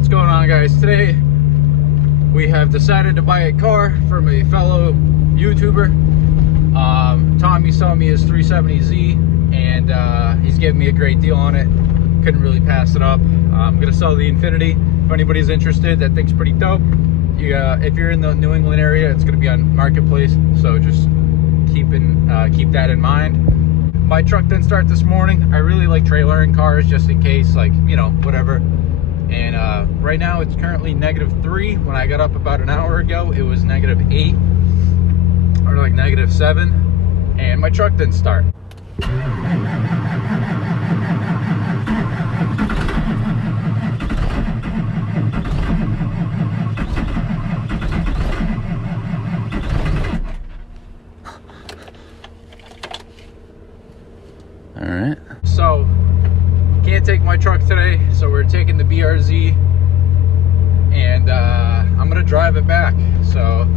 What's going on, guys? Today we have decided to buy a car from a fellow YouTuber. Tommy saw me his 370Z and he's giving me a great deal on it. Couldn't really pass it up. I'm gonna sell the Infinity. If anybody's interested, that thing's pretty dope. If you're in the New England area, it's gonna be on Marketplace, so just keep that in mind. My truck didn't start this morning. I really like trailering cars just in case, like, you know, whatever. And right now it's currently -3. When I got up about an hour ago, it was -8 or like -7, and my truck didn't start. All right. So can't take my truck today, so we're taking the BRZ, and I'm gonna drive it back. So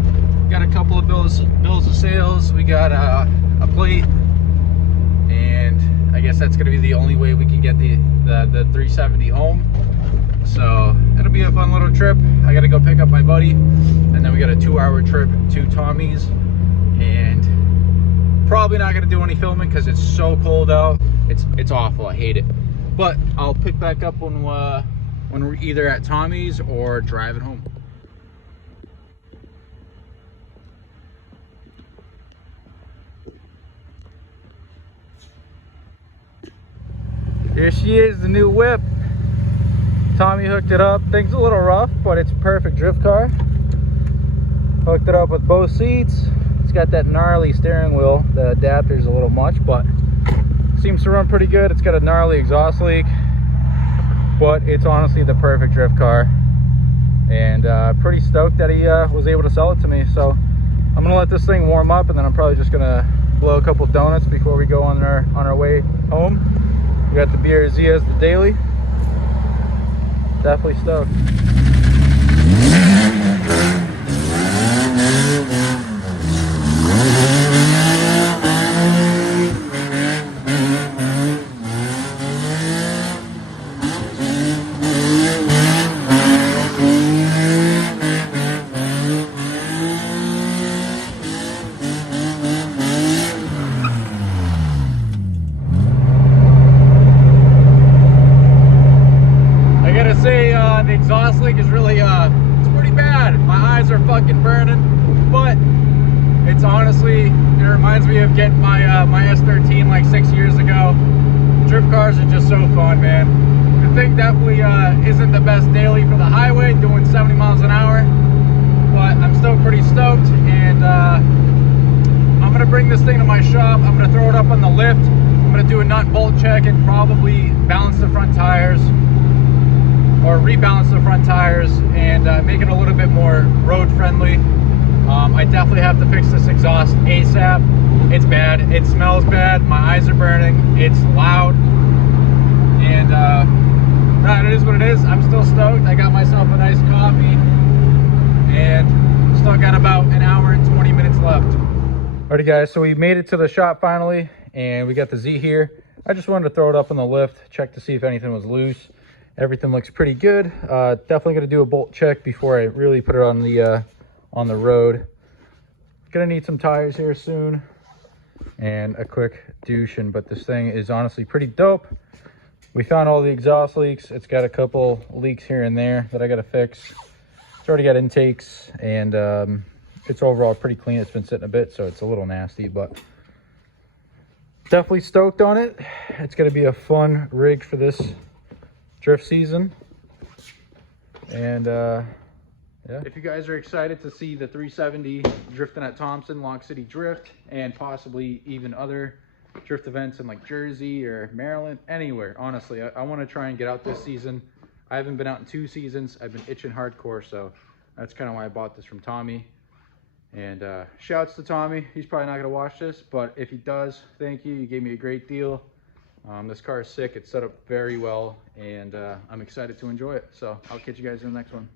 got a couple of bills of sales. We got a plate, and I guess that's gonna be the only way we can get the 370 home. So it'll be a fun little trip. I gotta go pick up my buddy, and then we got a 2-hour trip to Tommy's, and probably not gonna do any filming because it's so cold out. It's awful. I hate it. But I'll pick back up when we're either at Tommy's or driving home. There she is, the new whip. Tommy hooked it up. Thing's a little rough, but it's a perfect drift car. Hooked it up with both seats. It's got that gnarly steering wheel. The adapter's a little much, but seems to run pretty good. It's got a gnarly exhaust leak, but it's honestly the perfect drift car, and pretty stoked that he was able to sell it to me. So I'm gonna let this thing warm up, and then I'm probably just gonna blow a couple donuts before we go on our way home. We got the BRZ as the daily. Definitely stoked. The exhaust leak is really it's pretty bad. My eyes are fucking burning, but it's honestly, it reminds me of getting my my S13 like 6 years ago. Drift cars are just so fun, man. The thing definitely isn't the best daily for the highway, doing 70 miles an hour, but I'm still pretty stoked. And I'm gonna bring this thing to my shop. I'm gonna throw it up on the lift. I'm gonna do a nut and bolt check and probably balance the front tires, or rebalance the front tires, and make it a little bit more road friendly. I definitely have to fix this exhaust ASAP. It's bad. It smells bad. My eyes are burning. It's loud. And no, it is what it is. I'm still stoked. I got myself a nice coffee, and still got about an hour and 20 minutes left. Alrighty, guys, so we made it to the shop finally, and we got the Z here. I just wanted to throw it up on the lift, check to see if anything was loose. Everything looks pretty good. Definitely gonna do a bolt check before I really put it on the road. Gonna need some tires here soon, and a quick douching, but this thing is honestly pretty dope. We found all the exhaust leaks. It's got a couple leaks here and there that I gotta fix. It's already got intakes, and it's overall pretty clean. It's been sitting a bit, so it's a little nasty, but definitely stoked on it. It's gonna be a fun rig for this drift season. And yeah, if you guys are excited to see the 370 drifting at Thompson, Lock City Drift, and possibly even other drift events in like Jersey or Maryland, anywhere, honestly, I want to try and get out this season. I haven't been out in 2 seasons. I've been itching hardcore, so that's kind of why I bought this from Tommy. And shouts to Tommy. He's probably not going to watch this, but if he does, thank you. You gave me a great deal. This car is sick. It's set up very well, and I'm excited to enjoy it. So I'll catch you guys in the next one.